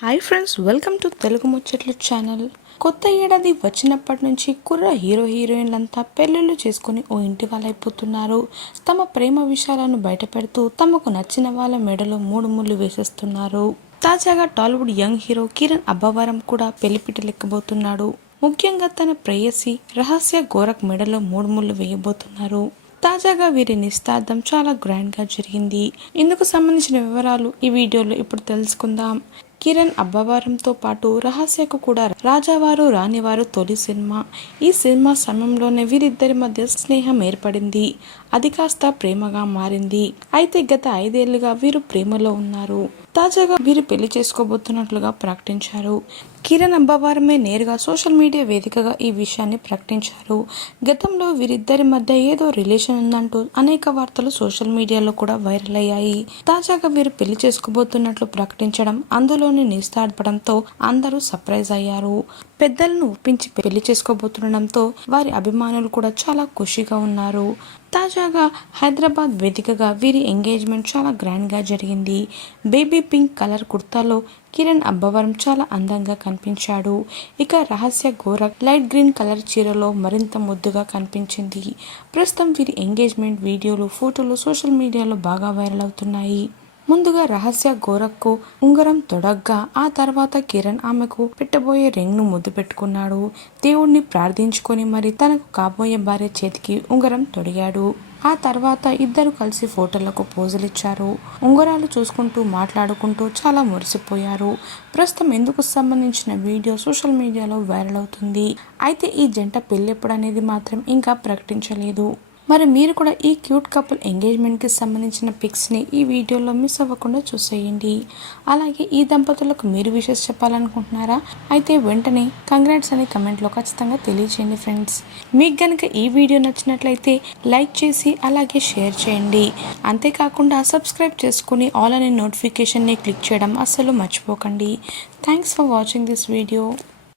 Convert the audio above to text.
Hi friends welcome to Telugu ముచ్చట్లు channel కొత్త ఏడాది వచ్చినప్పటి నుంచి కుర్ర హీరో హీరోయిన్లంతా పెళ్ళిళ్ళు చేసుకుని ఓ ఇంటి వాళ్ళైపోతున్నారు తమ ప్రేమ విషయాలను బయటపెడుతూ తమకు నచ్చిన వాళ్ళ మెడలో మూడు ముళ్ళు వేసేస్తున్నారు. తాజాగా Tollywood young hero Kiran Abbavaram కూడా పెళ్ళిపిటలెక్కబోతున్నాడు ముఖ్యంగా తన ప్రేయసి రహస్య గోరక్ మెడలో మూడు ముళ్ళు వేయబోతున్నారు. తాజాగా వీరి నిస్తార్థం చాలా గ్రాండ్గా జరిగింది. ఇందుకు సంబంధించిన వివరాలు ఈ వీడియోలో ఇప్పుడు తెలుసుకుందాం. కిరణ్ అబ్బవారంతో పాటు రహస్యకు కూడా రాజావారు రానివారు తొలి సినిమా. ఈ సినిమా సమయంలోనే వీరిద్దరి మధ్య స్నేహం ఏర్పడింది. అది కాస్త ప్రేమగా మారింది. అయితే గత ఐదేళ్ళుగా వీరు ప్రేమలో ఉన్నారు. తాజాగా వీరు పెళ్ళి చేసుకోబోతున్నట్లుగా ప్రకటించారు. కిరణ్ అబ్బవారమే నేరుగా సోషల్ మీడియా వేదికగా ఈ విషయాన్ని ప్రకటించారు. గతంలో వీరిద్దరి మధ్య ఏదో రిలేషన్ ఉందంటూ అనేక వార్తలు సోషల్ మీడియాలో కూడా వైరల్ అయ్యాయి. తాజాగా వీరు పెళ్ళి చేసుకోబోతున్నట్లు ప్రకటించడం అందులోని నిస్తాడపడంతో అందరూ సర్ప్రైజ్ అయ్యారు. పెద్దలను ఒప్పించి పెళ్ళి చేసుకోబోతుండడంతో వారి అభిమానులు కూడా చాలా ఖుషిగా ఉన్నారు. తాజాగా హైదరాబాద్ వేదికగా వీరి ఎంగేజ్మెంట్ చాలా గ్రాండ్గా జరిగింది. బేబీ పింక్ కలర్ కుర్తాలో కిరణ్ అబ్బవరం చాలా అందంగా కనిపించాడు. ఇక రహస్య గోరక్ లైట్ గ్రీన్ కలర్ చీరలో మరింత ముద్దుగా కనిపించింది. ప్రస్తుతం వీరి ఎంగేజ్మెంట్ వీడియోలు ఫోటోలు సోషల్ మీడియాలో బాగా వైరల్ అవుతున్నాయి. ముందుగా రహస్య గోరక్కు ఉంగరం తొడగ్గా ఆ తర్వాత కిరణ్ ఆమెకు పెట్టబోయే రింగ్ను ముద్దు పెట్టుకున్నాడు. దేవుణ్ణి ప్రార్థించుకొని మరి తనకు కాబోయే భార్య చేతికి ఉంగరం తొడిగాడు. ఆ తర్వాత ఇద్దరు కలిసి ఫోటోలకు పోజులిచ్చారు. ఉంగరాలు చూసుకుంటూ మాట్లాడుకుంటూ చాలా మురిసిపోయారు. ప్రస్తుతం ఎందుకు సంబంధించిన వీడియో సోషల్ మీడియాలో వైరల్ అవుతుంది? అయితే ఈ జంట పెళ్ళెప్పుడు మాత్రం ఇంకా ప్రకటించలేదు. మరి మీరు కూడా ఈ క్యూట్ కపుల్ ఎంగేజ్మెంట్కి సంబంధించిన పిక్స్ని ఈ వీడియోలో మిస్ అవ్వకుండా చూసేయండి. అలాగే ఈ దంపతులకు మీరు విషెస్ చెప్పాలనుకుంటున్నారా? అయితే వెంటనే కంగ్రాట్స్ అని కమెంట్లో ఖచ్చితంగా తెలియచేయండి ఫ్రెండ్స్. మీకు కనుక ఈ వీడియో నచ్చినట్లయితే లైక్ చేసి అలాగే షేర్ చేయండి. అంతేకాకుండా సబ్స్క్రైబ్ చేసుకుని ఆల్ అనే నోటిఫికేషన్ని క్లిక్ చేయడం అస్సలు మర్చిపోకండి. Thanks for watching this video.